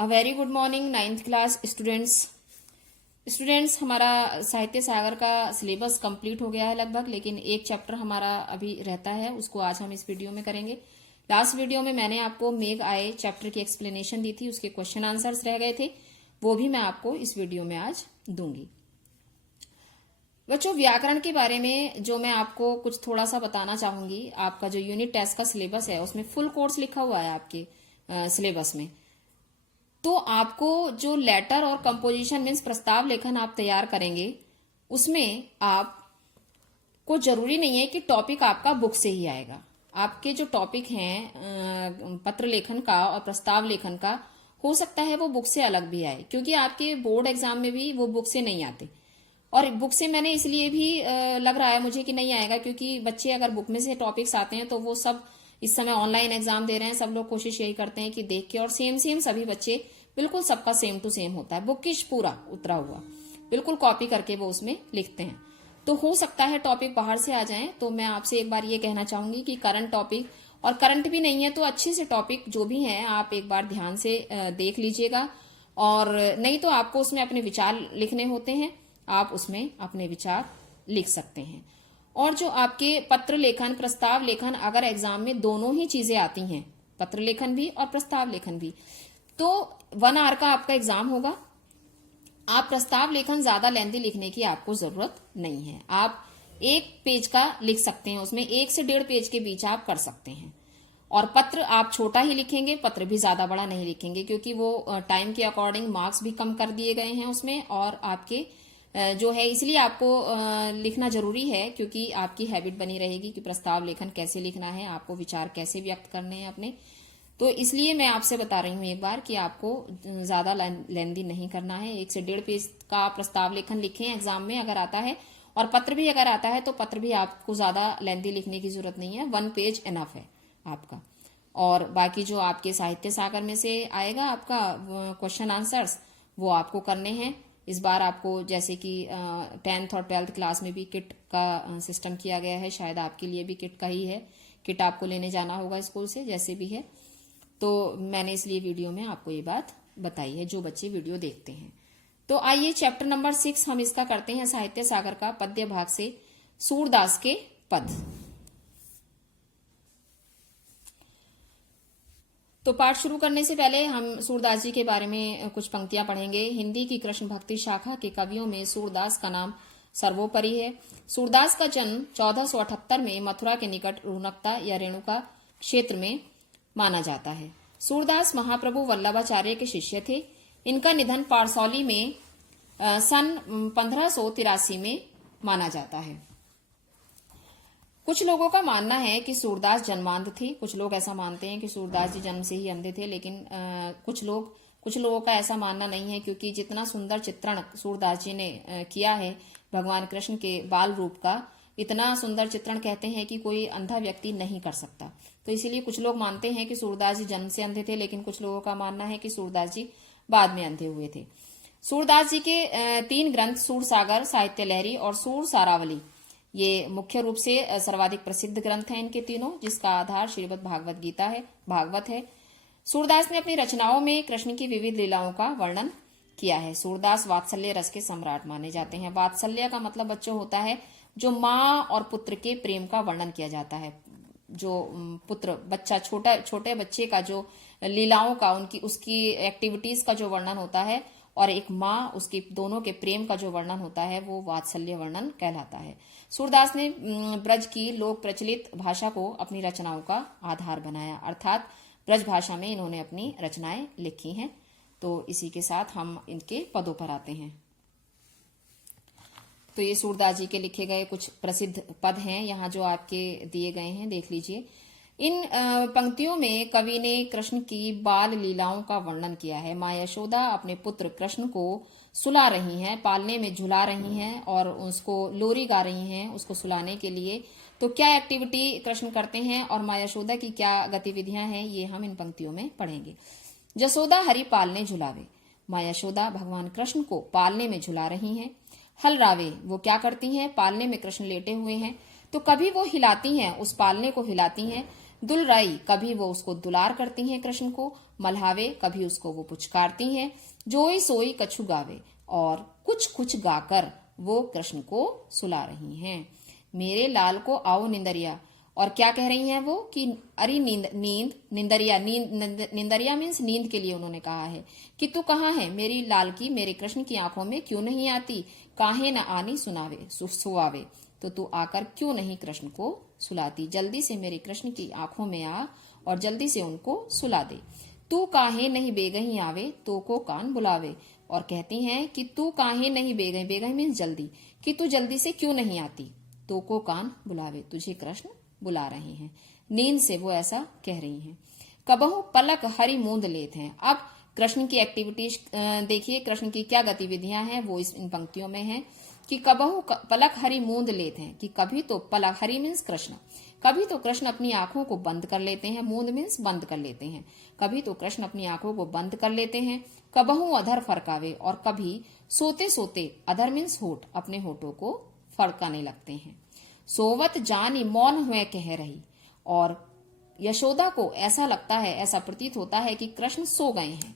A very good morning ninth class students. हमारा साहित्य सागर का सिलेबस कंप्लीट हो गया है लगभग, लेकिन एक चैप्टर हमारा अभी रहता है, उसको आज हम इस वीडियो में करेंगे। लास्ट वीडियो में मैंने आपको मेघ आए चैप्टर की एक्सप्लेनेशन दी थी, उसके क्वेश्चन आंसर्स रह गए थे, वो भी मैं आपको इस वीडियो में आज दूंगी। बच्चों, व्याकरण के बारे में जो मैं आपको कुछ थोड़ा सा बताना चाहूंगी, आपका जो यूनिट टेस्ट का सिलेबस है उसमें फुल कोर्स लिखा हुआ है आपके सिलेबस में। तो आपको जो लेटर और कंपोजिशन मीन्स प्रस्ताव लेखन आप तैयार करेंगे, उसमें आपको जरूरी नहीं है कि टॉपिक आपका बुक से ही आएगा। आपके जो टॉपिक हैं पत्र लेखन का और प्रस्ताव लेखन का, हो सकता है वो बुक से अलग भी आए, क्योंकि आपके बोर्ड एग्जाम में भी वो बुक से नहीं आते। और बुक से मैंने इसलिए भी लग रहा है मुझे कि नहीं आएगा, क्योंकि बच्चे अगर बुक में से टॉपिक्स आते हैं तो वो सब इस समय ऑनलाइन एग्जाम दे रहे हैं, सब लोग कोशिश यही करते हैं कि देख के, और सेम सभी बच्चे बिल्कुल सबका सेम टू सेम होता है, बुकिश पूरा उतरा हुआ बिल्कुल कॉपी करके वो उसमें लिखते हैं। तो हो सकता है टॉपिक बाहर से आ जाएं। तो मैं आपसे एक बार ये कहना चाहूंगी कि करंट टॉपिक, और करंट भी नहीं है तो अच्छे से टॉपिक जो भी हैं आप एक बार ध्यान से देख लीजिएगा, और नहीं तो आपको उसमें अपने विचार लिखने होते हैं, आप उसमें अपने विचार लिख सकते हैं। और जो आपके पत्र लेखन प्रस्ताव लेखन, अगर एग्जाम में दोनों ही चीजें आती हैं, पत्र लेखन भी और प्रस्ताव लेखन भी, तो 1 आवर का आपका एग्जाम होगा। आप प्रस्ताव लेखन ज्यादा लेंथी लिखने की आपको जरूरत नहीं है, आप 1 पेज का लिख सकते हैं, उसमें 1 से 1.5 पेज के बीच आप कर सकते हैं। और पत्र आप छोटा ही लिखेंगे, पत्र भी ज्यादा बड़ा नहीं लिखेंगे, क्योंकि वो टाइम के अकॉर्डिंग मार्क्स भी कम कर दिए गए हैं उसमें, और आपके जो है इसलिए आपको लिखना जरूरी है, क्योंकि आपकी हैबिट बनी रहेगी कि प्रस्ताव लेखन कैसे लिखना है, आपको विचार कैसे व्यक्त करने हैं अपने। तो इसलिए मैं आपसे बता रही हूँ एक बार कि आपको ज्यादा लेंदी नहीं करना है। 1 से 1.5 पेज का प्रस्ताव लेखन लिखें एग्जाम में अगर आता है, और पत्र भी अगर आता है तो पत्र भी आपको ज्यादा लेंदी लिखने की जरूरत नहीं है, 1 पेज इनफ है आपका। और बाकी जो आपके साहित्य सागर में से आएगा आपका क्वेश्चन आंसर्स, वो आपको करने हैं। इस बार आपको जैसे कि 10th और 12th क्लास में भी किट का सिस्टम किया गया है, शायद आपके लिए भी किट का ही है, किट आपको लेने जाना होगा स्कूल से, जैसे भी है। तो मैंने इसलिए वीडियो में आपको ये बात बताई है, जो बच्चे वीडियो देखते हैं। तो आइए चैप्टर नंबर 6 हम इसका करते हैं, साहित्य सागर का पद्य भाग से सूरदास के पद। तो पाठ शुरू करने से पहले हम सूरदास जी के बारे में कुछ पंक्तियां पढ़ेंगे। हिंदी की कृष्ण भक्ति शाखा के कवियों में सूरदास का नाम सर्वोपरि है। सूरदास का जन्म 1478 में मथुरा के निकट रुनकता या रेणुका क्षेत्र में माना जाता है। सूरदास महाप्रभु वल्लभाचार्य के शिष्य थे। इनका निधन पारसौली में सन 1583 में माना जाता है। कुछ लोगों का मानना है कि सूरदास जन्मांध थे, कुछ लोग ऐसा मानते हैं कि सूरदास जी जन्म से ही अंधे थे, लेकिन कुछ लोगों का ऐसा मानना नहीं है, क्योंकि जितना सुंदर चित्रण सूरदास जी ने किया है भगवान कृष्ण के बाल रूप का, इतना सुंदर चित्रण कहते हैं कि कोई अंधा व्यक्ति नहीं कर सकता। तो इसीलिए कुछ लोग मानते हैं कि सूरदास जी जन्म से अंधे थे, लेकिन कुछ लोगों का मानना है कि सूरदास जी बाद में अंधे हुए थे। सूरदास जी के 3 ग्रंथ सूरसागर, साहित्य लहरी और सूर सारावली, ये मुख्य रूप से सर्वाधिक प्रसिद्ध ग्रंथ हैं इनके तीनों, जिसका आधार श्रीमद् भागवत है। सूरदास ने अपनी रचनाओं में कृष्ण की विविध लीलाओं का वर्णन किया है। सूरदास वात्सल्य रस के सम्राट माने जाते हैं। वात्सल्य का मतलब बच्चों होता है जो माँ और पुत्र के प्रेम का वर्णन किया जाता है। जो पुत्र बच्चा छोटे बच्चे का जो लीलाओं का, उसकी एक्टिविटीज का जो वर्णन होता है, और एक माँ उसकी दोनों के प्रेम का जो वर्णन होता है, वो वात्सल्य वर्णन कहलाता है। सूरदास ने ब्रज की लोक प्रचलित भाषा को अपनी रचनाओं का आधार बनाया, अर्थात ब्रज भाषा में इन्होंने अपनी रचनाएं लिखी हैं। तो इसी के साथ हम इनके पदों पर आते हैं। तो ये सूरदास जी के लिखे गए कुछ प्रसिद्ध पद हैं, यहाँ जो आपके दिए गए हैं देख लीजिए। इन पंक्तियों में कवि ने कृष्ण की बाल लीलाओं का वर्णन किया है। माँ यशोदा अपने पुत्र कृष्ण को सुला रही हैं, पालने में झुला रही हैं, और उसको लोरी गा रही हैं उसको सुलाने के लिए। तो क्या एक्टिविटी कृष्ण करते हैं और माँ यशोदा की क्या गतिविधियां हैं, ये हम इन पंक्तियों में पढ़ेंगे। जसोदा हरि पालने झुलावे, माँ यशोदा भगवान कृष्ण को पालने में झुला रही हैं। हल रावे, वो क्या करती हैं, पालने में कृष्ण लेटे हुए हैं तो कभी वो हिलाती हैं, उस पालने को हिलाती हैं, दुलराई, कभी वो उसको दुलार करती हैं कृष्ण को। मल्हावे, कभी उसको वो पुचकारती हैं। जोई सोई कछु गावे, और कुछ कुछ गाकर वो कृष्ण को सुला रही हैं। मेरे लाल को आओ निंदरिया, और क्या कह रही हैं वो कि अरे निंदरिया, निंदरिया मीन्स नींद के लिए उन्होंने कहा है कि तू कहाँ है मेरी लाल की, मेरे कृष्ण की आंखों में क्यों नहीं आती, काहे न आनी सुआवे, तो तू आकर क्यों नहीं कृष्ण को सुलाती, जल्दी से मेरे कृष्ण की आंखों में आ और जल्दी से उनको सुला दे। तू काहे नहीं बेगही आवे, तो को कान बुलावे, और कहती हैं कि तू काहे नहीं बेगही, बेगही मीन्स जल्दी, कि तू जल्दी से क्यों नहीं आती, तो को कान बुलावे, तुझे कृष्ण बुला रहे हैं। नींद से वो ऐसा कह रही हैं। कबहू पलक हरि मूंद लेते हैं। अब कृष्ण की एक्टिविटीज देखिए, कृष्ण की क्या गतिविधियां हैं वो इन पंक्तियों में है कि कबहू पलक हरि मूंद लेते हैं, कि कभी तो पलक, हरि मीन्स कृष्ण, कभी तो कृष्ण अपनी आंखों को बंद कर लेते हैं, मूंद मीन्स बंद कर लेते हैं, कभी तो कृष्ण अपनी आंखों को बंद कर लेते हैं। कबहू अधर फरकावे, और कभी सोते सोते, अधर मीन्स होठ, अपने होठों को फड़काने लगते हैं। सोवत जानी मौन हुए कह रही, और यशोदा को ऐसा लगता है, ऐसा प्रतीत होता है कि कृष्ण सो गए हैं,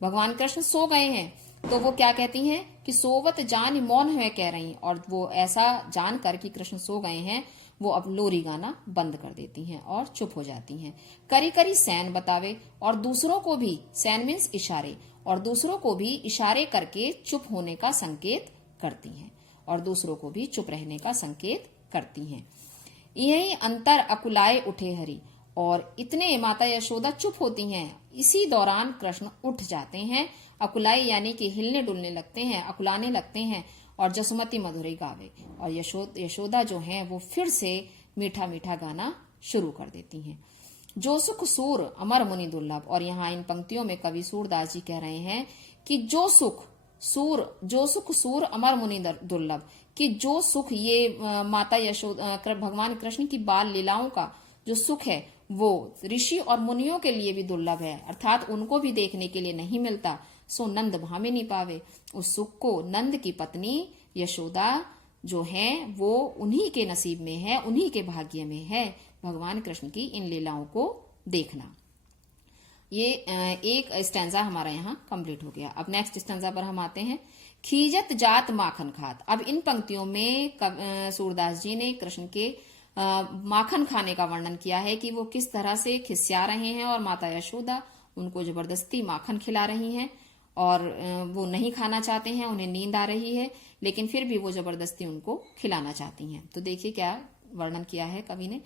भगवान कृष्ण सो गए हैं, तो वो क्या कहती हैं कि सोवत जानी मौन हुए कह रही, और वो ऐसा जानकर कि कृष्ण सो गए हैं वो अब लोरी गाना बंद कर देती हैं और चुप हो जाती हैं। करी करी सैन बतावे, और दूसरों को भी, सैन मीन्स इशारे, और दूसरों को भी इशारे करके चुप होने का संकेत करती हैं, और दूसरों को भी चुप रहने का संकेत करती हैं। यही अंतर अकुलाए उठे हरि, और इतने माता यशोदा चुप होती हैं, इसी दौरान कृष्ण उठ जाते हैं। अकुलाए यानी कि हिलने डुलने लगते हैं, अकुलाने लगते हैं, और जसुमती मधुरी गावे, और यशोदा जो हैं वो फिर से मीठा मीठा गाना शुरू कर देती हैं। जो सुख सूर अमर मुनि दुर्लभ, और यहाँ इन पंक्तियों में कवि सूरदास जी कह रहे हैं कि जो सुख सूर अमर मुनि दुर्लभ, कि जो सुख ये माता यशोदा, भगवान कृष्ण की बाल लीलाओं का जो सुख है वो ऋषि और मुनियों के लिए भी दुर्लभ है, अर्थात उनको भी देखने के लिए नहीं मिलता। सो नंद भामे नहीं पावे, उस सुख को नंद की पत्नी यशोदा जो है वो उन्हीं के नसीब में है, उन्हीं के भाग्य में है भगवान कृष्ण की इन लीलाओं को देखना। ये एक स्टैंजा हमारा यहाँ कंप्लीट हो गया। अब नेक्स्ट स्टैंजा पर हम आते हैं। खीजत जात माखन खात। अब इन पंक्तियों में सूरदास जी ने कृष्ण के माखन खाने का वर्णन किया है कि वो किस तरह से खिसिया रहे हैं और माता यशोदा उनको जबरदस्ती माखन खिला रही हैं, और वो नहीं खाना चाहते हैं, उन्हें नींद आ रही है, लेकिन फिर भी वो जबरदस्ती उनको खिलाना चाहती हैं। तो देखिए क्या वर्णन किया है कवि ने।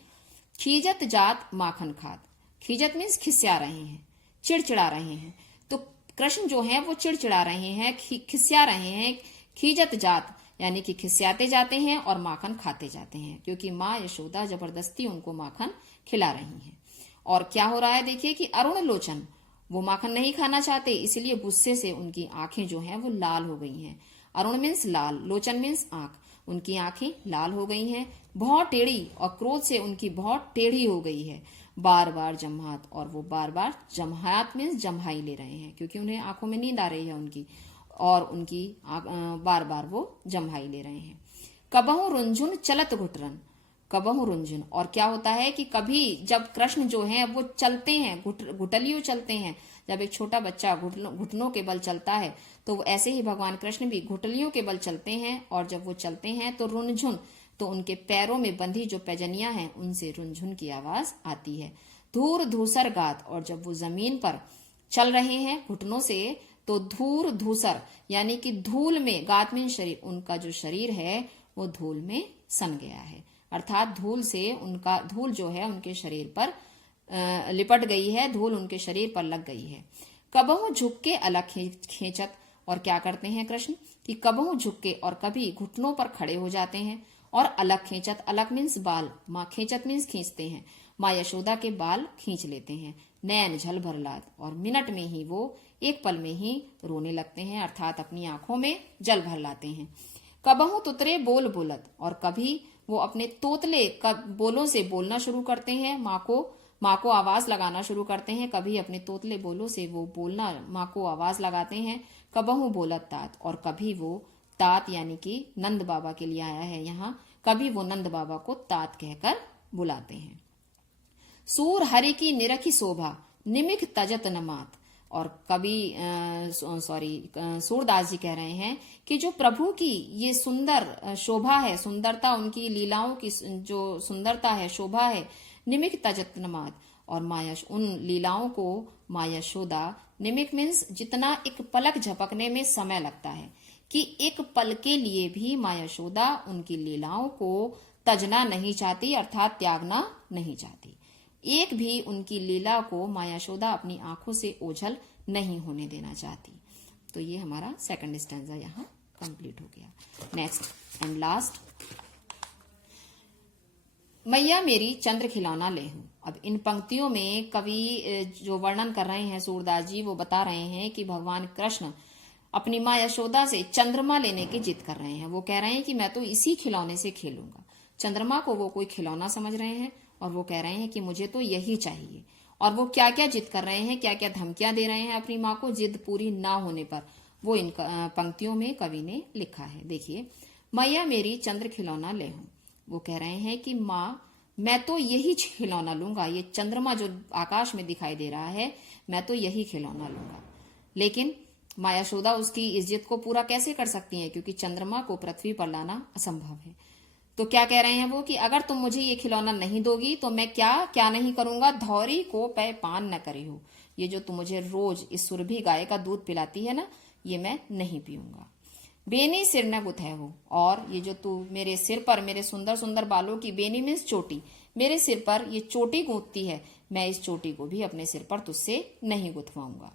खीजत जात माखन खात, खीजत मीन्स खिसिया रहे हैं, चिड़चिड़ा रहे हैं। तो कृष्ण जो है वो चिड़चिड़ा रहे हैं, खिसिया रहे हैं। खीजत जात यानी कि खिसियाते जाते हैं और माखन खाते जाते हैं, क्योंकि माँ यशोदा जबरदस्ती उनको माखन खिला रही हैं। और क्या हो रहा है देखिए कि अरुण लोचन, वो माखन नहीं खाना चाहते, इसलिए गुस्से से उनकी आंखें जो हैं वो लाल हो गई हैं। अरुण मीन्स लाल, लोचन मीन्स आंख, उनकी आंखें लाल हो गई हैं, बहुत टेढ़ी, और क्रोध से उनकी बहुत टेढ़ी हो गई है। बार बार जम्हात, और वो बार बार जम्हात मीन्स जम्हाई ले रहे हैं, क्योंकि उन्हें आंखों में नींद आ रही है उनकी, और उनकी बार बार वो जम्हाई ले रहे हैं। कबहू रुंझुन चलत घुटरन, कबहू रुंझुन, और क्या होता है कि कभी जब कृष्ण जो है वो चलते हैं, घुटलियों चलते हैं, जब एक छोटा बच्चा घुटनों के बल चलता है तो ऐसे ही भगवान कृष्ण भी घुटलियों के बल चलते हैं, और जब वो चलते हैं तो रुंझुन, तो उनके पैरों में बंधी जो पैजनियां हैं उनसे रुंझुन की आवाज आती है। धूर धूसर गात, और जब वो जमीन पर चल रहे हैं घुटनों से तो धूर धूसर यानी कि धूल में, गात में शरीर, उनका जो शरीर है वो धूल में सन गया है, अर्थात धूल से उनका, धूल जो है उनके शरीर पर लिपट गई है, धूल उनके शरीर पर लग गई है। कबहू झुक के अलग खींचत, और क्या करते हैं कृष्ण कि कबहू झुक के और कभी घुटनों पर खड़े हो जाते हैं, और अलग खींचत, अलग मीन्स बाल, माँ खींचत मीन्स खींचते हैं, माँ यशोदा के बाल खींच लेते हैं। नैन झल भर लाद, और मिनट में ही वो एक पल में ही रोने लगते हैं, अर्थात अपनी आंखों में जल भर लाते हैं। कबहू तुतरे बोल बोलत, और कभी वो अपने तोतले बोलों से बोलना शुरू करते हैं, माँ को आवाज लगाना शुरू करते हैं, कभी अपने तोतले बोलों से वो बोलना, माँ को आवाज लगाते हैं। कबहू बोलत तात, और कभी वो तात यानी कि नंद बाबा के लिए आया है यहाँ, कभी वो नंद बाबा को तात कहकर बुलाते हैं। सूर हरि की निरखी शोभा, निमिख तजत न मात। और कवि सूरदास जी कह रहे हैं कि जो प्रभु की ये सुंदर शोभा है, सुंदरता, उनकी लीलाओं की जो सुंदरता है, शोभा है, निमिख तजत न मात। और माया, उन लीलाओं को माँ यशोदा, निमिख मीन्स जितना एक पलक झपकने में समय लगता है, कि एक पल के लिए भी माँ यशोदा उनकी लीलाओं को तजना नहीं चाहती, अर्थात त्यागना नहीं चाहती। एक भी उनकी लीला को माँ यशोदा अपनी आंखों से ओझल नहीं होने देना चाहती। तो ये हमारा सेकंड स्टैंजा यहाँ कंप्लीट हो गया। नेक्स्ट एंड लास्ट, मैया मेरी चंद्र खिलौना ले हूं। अब इन पंक्तियों में कवि जो वर्णन कर रहे हैं सूरदास जी, वो बता रहे हैं कि भगवान कृष्ण अपनी माँ यशोदा से चंद्रमा लेने की जिद कर रहे हैं। वो कह रहे हैं कि मैं तो इसी खिलौने से खेलूंगा। चंद्रमा को वो कोई खिलौना समझ रहे हैं और वो कह रहे हैं कि मुझे तो यही चाहिए। और वो क्या क्या जिद कर रहे हैं, क्या क्या धमकियां दे रहे हैं अपनी माँ को जिद पूरी ना होने पर, वो इन पंक्तियों में कवि ने लिखा है। देखिए, मैया मेरी चंद्र खिलौना ले हूं। वो कह रहे हैं कि माँ, मैं तो यही खिलौना लूंगा, ये चंद्रमा जो आकाश में दिखाई दे रहा है, मैं तो यही खिलौना लूंगा। लेकिन माँ यशोदा उसकी इस जिद को पूरा कैसे कर सकती हैं, क्योंकि चंद्रमा को पृथ्वी पर लाना असंभव है। तो क्या कह रहे हैं वो कि अगर तुम मुझे ये खिलौना नहीं दोगी तो मैं क्या क्या नहीं करूंगा, धौरी को पै पान न करी हो। ये जो तुम मुझे रोज इस सुरभि गाय का दूध पिलाती है ना, ये मैं नहीं पीऊंगा। बेनी सिर न गुथे हो, और ये जो तू मेरे सिर पर, मेरे सुंदर सुंदर बालों की, बेनी मीन्स चोटी, मेरे सिर पर ये चोटी गूंथती है, मैं इस चोटी को भी अपने सिर पर तुझसे नहीं गुथवाऊंगा।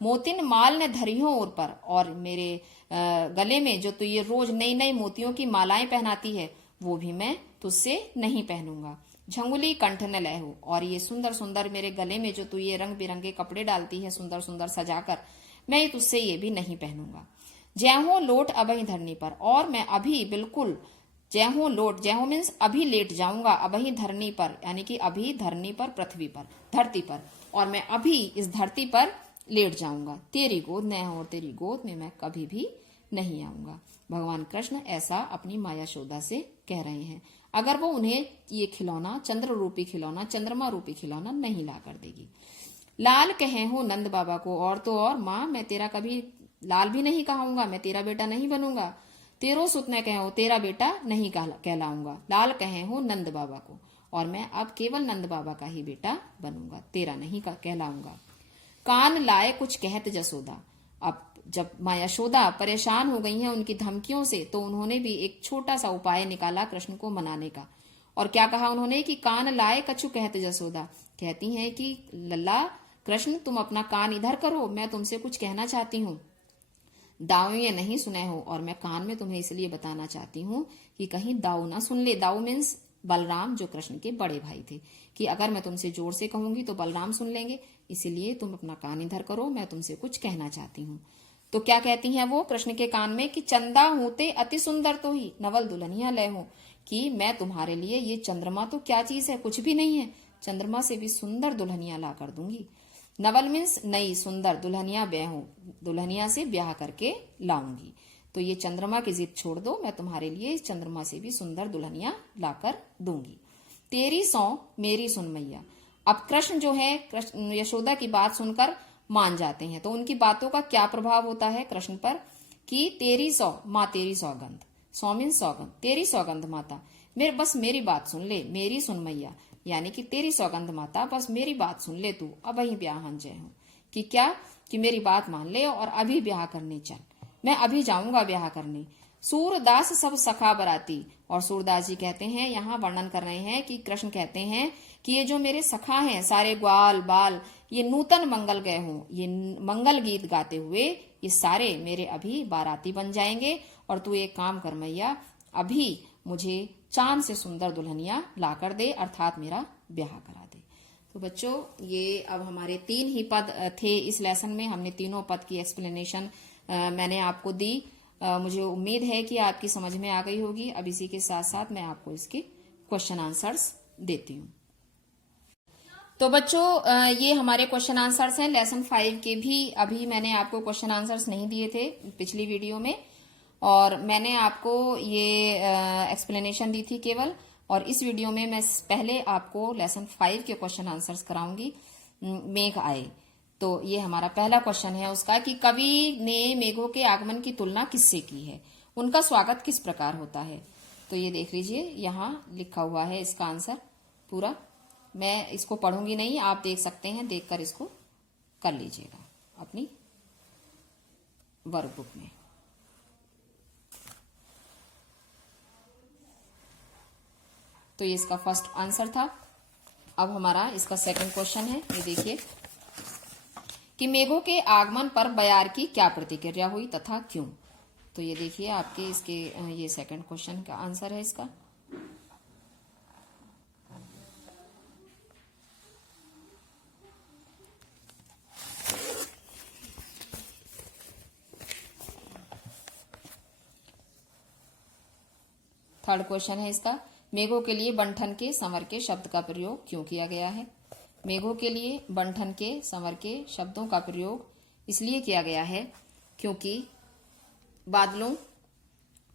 मोतिन माल ने धरी हो ओर पर, और मेरे गले में जो तू ये रोज नई नई मोतियों की मालाएं पहनाती है, वो भी मैं तुझसे नहीं पहनूंगा। झंगुली कंठ न लय हो, और ये सुंदर सुंदर मेरे गले में जो तू ये रंग बिरंगे कपड़े डालती है सुंदर सुंदर सजाकर, मैं तुझसे ये भी नहीं पहनूंगा। जय हो लोट अबही धरनी पर, और मैं अभी बिल्कुल जय हो लोट, जय हो मीन्स अभी लेट जाऊंगा, अबही धरनी पर यानी कि अभी धरनी पर, पृथ्वी पर, धरती पर, और मैं अभी इस धरती पर लेट जाऊंगा। तेरी गोद न हो, और तेरी गोद में मैं कभी भी नहीं आऊंगा। भगवान कृष्ण ऐसा अपनी माँ यशोदा से कह रहे हैं। अगर वो उन्हें ये खिलौना, चंद्र रूपी खिलौना, चंद्रमा रूपी खिलौना नहीं ला कर देगी। लाल कहे हो नंद बाबा को, और तो और माँ, मैं तेरा कभी लाल भी नहीं कहूंगा, मैं तेरा बेटा नहीं बनूंगा। तेरो सुत न कहो, तेरा बेटा नहीं कहलाऊंगा। लाल कहे हो नंद बाबा को, और मैं अब केवल नंद बाबा का ही बेटा बनूंगा, तेरा नहीं कहलाऊंगा। कान लाए कुछ कहत जसोदा। अब जब माँ यशोदा परेशान हो गई हैं उनकी धमकियों से, तो उन्होंने भी एक छोटा सा उपाय निकाला कृष्ण को मनाने का। और क्या कहा उन्होंने कि कान लाए कछु कहत जसोदा। कहती हैं कि लल्ला कृष्ण, तुम अपना कान इधर करो, मैं तुमसे कुछ कहना चाहती हूँ। दाऊ ये नहीं सुने हो, और मैं कान में तुम्हें इसलिए बताना चाहती हूँ कि कहीं दाऊ ना सुन ले। दाऊ मीन्स बलराम, जो कृष्ण के बड़े भाई थे, कि अगर मैं तुमसे जोर से कहूंगी तो बलराम सुन लेंगे, इसीलिए तुम अपना कान इधर करो, मैं तुमसे कुछ कहना चाहती हूँ। तो क्या कहती हैं वो कृष्ण के कान में कि चंदा हूते अति सुंदर तो ही नवल दुल्हनिया ले हूं, कि मैं तुम्हारे लिए ये चंद्रमा तो क्या चीज है, कुछ भी नहीं है, चंद्रमा से भी सुंदर दुल्हनिया ला कर दूंगी। नवल मीन्स नई, सुंदर, दुल्हनिया ब्याह हूं, दुल्हनिया से ब्याह करके लाऊंगी। तो ये चंद्रमा की जिद छोड़ दो, मैं तुम्हारे लिए इस चंद्रमा से भी सुंदर दुल्हनिया लाकर दूंगी। तेरी सौ मेरी सुन मैया। अब कृष्ण जो है, यशोदा की बात सुनकर मान जाते हैं, तो उनकी बातों का क्या प्रभाव होता है कृष्ण पर, कि तेरी सौ माँ, तेरी सौगंध, सौ मीन्स सौगंध, तेरी सौगंध माता, बस मेरी बात सुन ले, मेरी सुन मैया, यानी कि तेरी सौगंध माता, बस मेरी बात सुन ले तू, अब वही ब्याह जय हूं। कि क्या, कि मेरी बात मान ले और अभी ब्याह करने चल, मैं अभी जाऊंगा ब्याह करने। सूरदास सब सखा बराती, और सूरदास जी कहते हैं, यहाँ वर्णन कर रहे हैं कि कृष्ण कहते हैं कि ये जो मेरे सखा हैं सारे ग्वाल बाल, ये नूतन मंगल गए हों, ये मंगल गीत गाते हुए ये सारे मेरे अभी बाराती बन जाएंगे। और तू एक काम कर मैया, अभी मुझे चांद से सुंदर दुल्हनिया ला कर दे, अर्थात मेरा ब्याह करा दे। तो बच्चों, ये अब हमारे 3 ही पद थे इस लेसन में, हमने तीनों पद की एक्सप्लेनेशन मैंने आपको दी। मुझे उम्मीद है कि आपकी समझ में आ गई होगी। अब इसी के साथ साथ मैं आपको इसके क्वेश्चन आंसर्स देती हूँ। तो बच्चों, ये हमारे क्वेश्चन आंसर्स हैं लेसन 5 के भी। अभी मैंने आपको क्वेश्चन आंसर्स नहीं दिए थे पिछली वीडियो में, और मैंने आपको ये एक्सप्लेनेशन दी थी केवल। और इस वीडियो में मैं पहले आपको लेसन 5 के क्वेश्चन आंसर्स कराऊंगी। मेघ आए, तो ये हमारा पहला क्वेश्चन है उसका कि कवि ने मेघों के आगमन की तुलना किससे की है, उनका स्वागत किस प्रकार होता है। तो ये देख लीजिए, यहाँ लिखा हुआ है इसका आंसर पूरा। मैं इसको पढ़ूंगी नहीं, आप देख सकते हैं, देखकर इसको कर लीजिएगा अपनी वर्कबुक में। तो ये इसका फर्स्ट आंसर था। अब हमारा इसका सेकंड क्वेश्चन है, ये देखिए कि मेघों के आगमन पर बयार की क्या प्रतिक्रिया हुई तथा क्यों। तो ये देखिए आपके इसके ये सेकंड क्वेश्चन का आंसर है इसका। थर्ड क्वेश्चन है इसका, मेघों के लिए बंठन के संवर के शब्द का प्रयोग क्यों किया गया है। मेघों के लिए बंठन के संवर के शब्दों का प्रयोग इसलिए किया गया है क्योंकि बादलों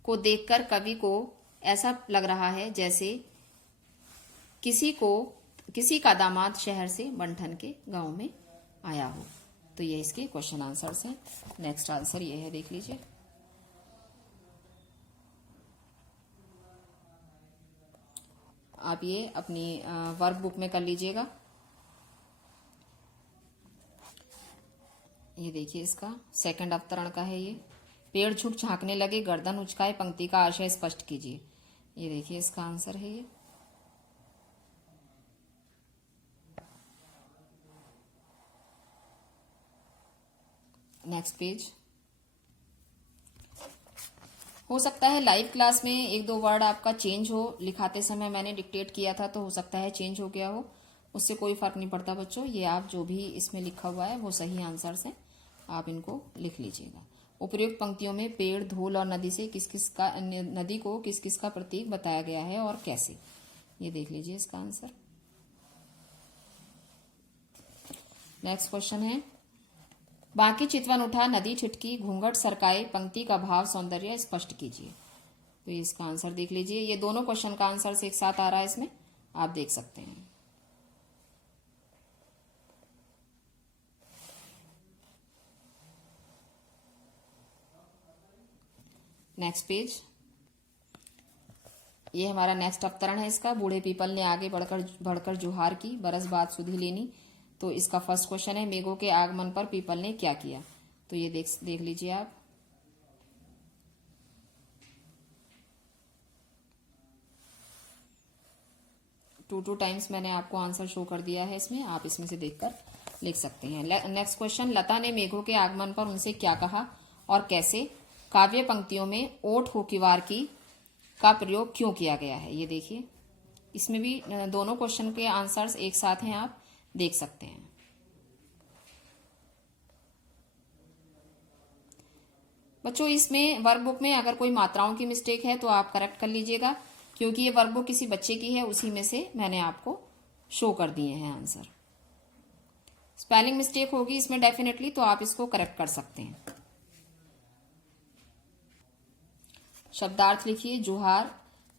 को देखकर कवि को ऐसा लग रहा है जैसे किसी का दामाद शहर से बंठन के गांव में आया हो। तो ये इसके क्वेश्चन आंसर्स हैं। नेक्स्ट आंसर ये है, देख लीजिए। आप ये अपनी वर्कबुक में कर लीजिएगा। ये देखिए इसका सेकंड अवतरण का है ये। पेड़ झुक झांकने लगे, गर्दन उचकाए, पंक्ति का आशय स्पष्ट कीजिए। ये देखिए इसका आंसर है ये। Next page. हो सकता है लाइव क्लास में एक दो वर्ड आपका चेंज हो, लिखाते समय मैंने डिक्टेट किया था तो हो सकता है चेंज हो गया हो, उससे कोई फर्क नहीं पड़ता बच्चों। ये आप जो भी इसमें लिखा हुआ है वो सही आंसर्स हैं, आप इनको लिख लीजिएगा। उपर्युक्त पंक्तियों में पेड़, धूल और नदी से नदी को किस किस का प्रतीक बताया गया है और कैसे। ये देख लीजिए इसका आंसर। नेक्स्ट क्वेश्चन है, बाकी चितवन उठा, नदी छिटकी, घूंघट सरकाए, पंक्ति का भाव सौंदर्य स्पष्ट कीजिए। तो इसका आंसर देख लीजिए। ये दोनों क्वेश्चन का आंसर से एक साथ आ रहा है इसमें, आप देख सकते हैं। Next page. ये हमारा नेक्स्ट अवतरण है इसका। बूढ़े पीपल ने आगे बढ़कर जुहार की, बरस बाद सुधी लेनी। तो इसका फर्स्ट क्वेश्चन है, मेघों के आगमन पर पीपल ने क्या किया। तो ये देख लीजिए आप। टू टाइम्स मैंने आपको आंसर शो कर दिया है इसमें, आप इसमें से देखकर लिख सकते हैं। नेक्स्ट क्वेश्चन, लता ने मेघों के आगमन पर उनसे क्या कहा और कैसे। काव्य पंक्तियों में ओठ हो किवार की का प्रयोग क्यों किया गया है। ये देखिए, इसमें भी दोनों क्वेश्चन के आंसर्स एक साथ हैं, आप देख सकते हैं। बच्चों इसमें वर्कबुक में अगर कोई मात्राओं की मिस्टेक है तो आप करेक्ट कर लीजिएगा, क्योंकि ये वर्कबुक किसी बच्चे की है, उसी में से मैंने आपको शो कर दिए हैं आंसर। स्पेलिंग मिस्टेक होगी इसमें डेफिनेटली, तो आप इसको करेक्ट कर सकते हैं। शब्दार्थ लिखिए। जुहार,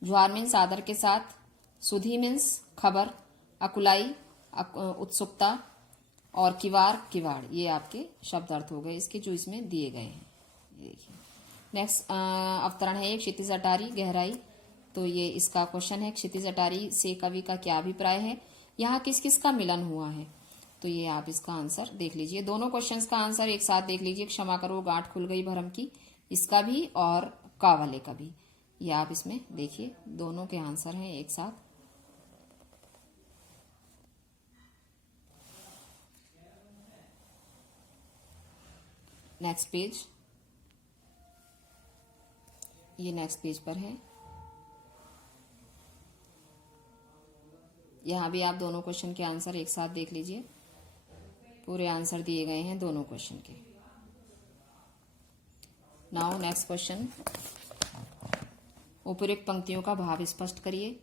जुहार मीन्स आदर के साथ, सुधी मीन्स खबर, अकुलाई उत्सुकता, और किवार किवाड़, ये आपके शब्दार्थ हो गए इसके जो इसमें दिए गए हैं। ये देखिए। नेक्स्ट अवतरण है एक, क्षितिज अटारी, गहराई। तो ये इसका क्वेश्चन है, क्षितिज अटारी से कवि का क्या अभिप्राय है, यहाँ किस किस का मिलन हुआ है। तो ये आप इसका आंसर देख लीजिए। दोनों क्वेश्चंस का आंसर एक साथ देख लीजिए। क्षमा करो गांठ खुल गई भरम की, इसका भी और का वाले का भी, ये आप इसमें देखिए, दोनों के आंसर हैं एक साथ। Next page. ये नेक्स्ट पेज पर है। यहां भी आप दोनों क्वेश्चन के आंसर एक साथ देख लीजिए, पूरे आंसर दिए गए हैं दोनों क्वेश्चन के। नाउ नेक्स्ट क्वेश्चन, उपयुक्त पंक्तियों का भाव स्पष्ट करिए।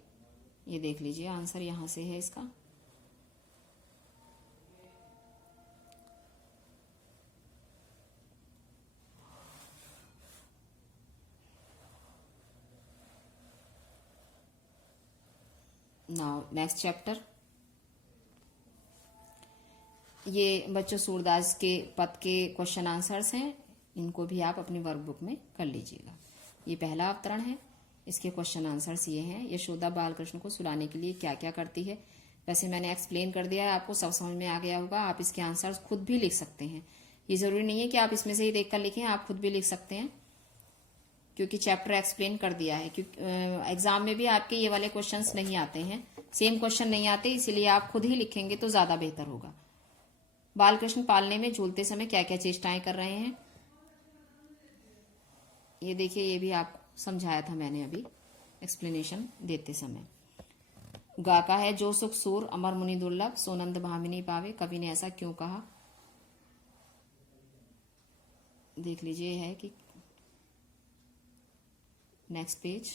ये देख लीजिए आंसर यहां से है इसका। Now next chapter. ये बच्चों सूरदास के पद के क्वेश्चन आंसर्स हैं, इनको भी आप अपनी वर्कबुक में कर लीजिएगा। ये पहला अवतरण है, इसके क्वेश्चन आंसर्स ये हैं। यशोदा बालकृष्ण को सुलाने के लिए क्या क्या करती है। वैसे मैंने एक्सप्लेन कर दिया है, आपको सब समझ में आ गया होगा। आप इसके आंसर्स खुद भी लिख सकते हैं, ये जरूरी नहीं है कि आप इसमें से ही देखकर लिखें, आप खुद भी लिख सकते हैं क्योंकि चैप्टर एक्सप्लेन कर दिया है। क्योंकि एग्जाम में भी आपके ये वाले क्वेश्चंस नहीं आते हैं, सेम क्वेश्चन नहीं आते, इसीलिए आप खुद ही लिखेंगे तो ज्यादा बेहतर होगा। बालकृष्ण पालने में झूलते समय क्या क्या चेष्टाएं कर रहे हैं, ये देखिए, ये भी आपको समझाया था मैंने अभी एक्सप्लेनेशन देते समय। गा का है, जो सुख सूर अमर मुनि दुर्लभ, सोनंद भामिनी पावे, कवि ने ऐसा क्यों कहा। देख लीजिए है कि नेक्स्ट पेज,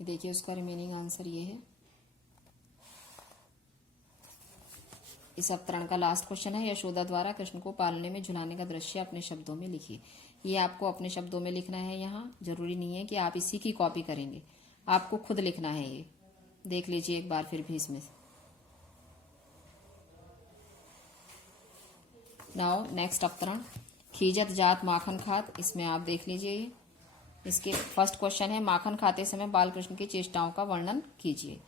देखिए उसका रिमेनिंग आंसर ये है। इस अवतरण का लास्ट क्वेश्चन है, यशोदा द्वारा कृष्ण को पालने में झुलाने का दृश्य अपने शब्दों में लिखिए। ये आपको अपने शब्दों में लिखना है, यहाँ जरूरी नहीं है कि आप इसी की कॉपी करेंगे, आपको खुद लिखना है। ये देख लीजिए एक बार फिर भी इसमें। नाउ नेक्स्ट अवतरण, खीजत जात माखन खात, इसमें आप देख लीजिए। इसके फर्स्ट क्वेश्चन है, माखन खाते समय बालकृष्ण की चेष्टाओं का वर्णन कीजिए।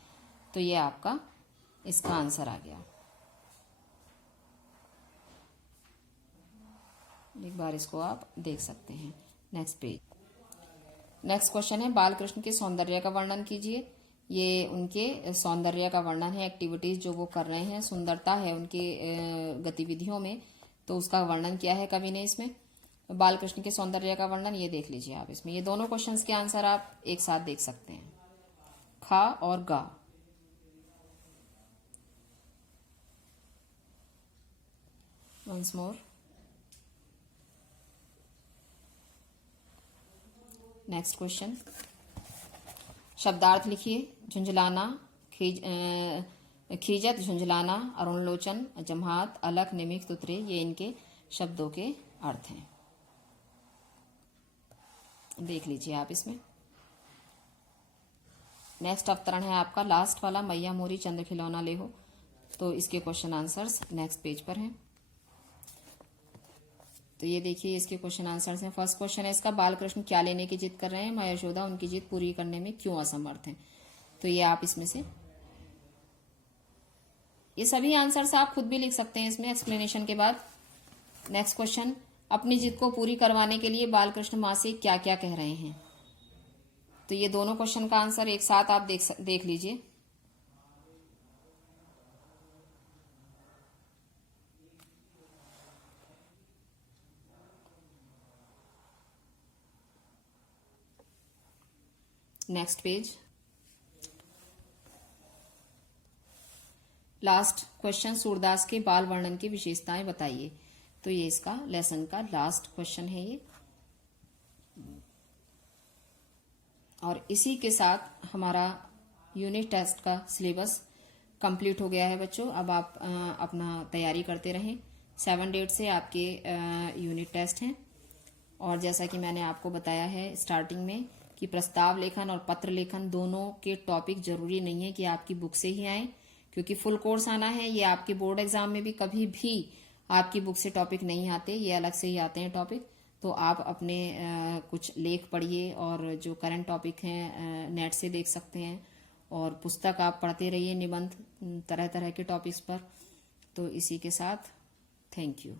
तो ये आपका इसका आंसर आ गया। एक बार इसको आप देख सकते हैं। नेक्स्ट पेज, नेक्स्ट क्वेश्चन है, बालकृष्ण के सौंदर्य का वर्णन कीजिए। ये उनके सौंदर्य का वर्णन है, एक्टिविटीज जो वो कर रहे हैं, सुंदरता है उनके गतिविधियों में, तो उसका वर्णन किया है कवि ने इसमें। बालकृष्ण के सौंदर्य का वर्णन ये देख लीजिए आप इसमें। ये दोनों क्वेश्चंस के आंसर आप एक साथ देख सकते हैं, खा और गा। वंस मोर, नेक्स्ट क्वेश्चन, शब्दार्थ लिखिए। झुंझलाना, खीजत, झुंझलाना, अरुण लोचन, जमात, अलख, निमिख, तुतरे, ये इनके शब्दों के अर्थ हैं। देख लीजिए आप इसमें। नेक्स्ट अवतरण है आपका लास्ट वाला, मैया मोरी चंद्र खिलौना ले हो, तो इसके क्वेश्चन आंसर्स नेक्स्ट पेज पर हैं। तो ये देखिए इसके क्वेश्चन आंसर्स हैं। फर्स्ट क्वेश्चन है इसका, बालकृष्ण क्या लेने की जिद कर रहे हैं, माँ यशोदा उनकी जिद पूरी करने में क्यों असमर्थ हैं। तो ये आप इसमें से ये सभी आंसर्स आप खुद भी लिख सकते हैं इसमें एक्सप्लेनेशन के बाद। नेक्स्ट क्वेश्चन, अपनी जिद को पूरी करवाने के लिए बालकृष्ण माँ से क्या क्या कह रहे हैं। तो ये दोनों क्वेश्चन का आंसर एक साथ आप देख लीजिए। Next page, last question, Surdas के बाल वर्णन की विशेषताएं बताइए। तो ये इसका लेसन का लास्ट क्वेश्चन है ये, और इसी के साथ हमारा यूनिट टेस्ट का सिलेबस कंप्लीट हो गया है बच्चों। अब आप अपना तैयारी करते रहें। 7 डेट से आपके यूनिट टेस्ट हैं, और जैसा कि मैंने आपको बताया है स्टार्टिंग में कि प्रस्ताव लेखन और पत्र लेखन दोनों के टॉपिक जरूरी नहीं है कि आपकी बुक से ही आए, क्योंकि फुल कोर्स आना है। ये आपके बोर्ड एग्जाम में भी कभी भी आपकी बुक से टॉपिक नहीं आते, ये अलग से ही आते हैं टॉपिक। तो आप अपने कुछ लेख पढ़िए, और जो करंट टॉपिक हैं नेट से देख सकते हैं, और पुस्तक आप पढ़ते रहिए, निबंध तरह तरह के टॉपिक्स पर। तो इसी के साथ थैंक यू।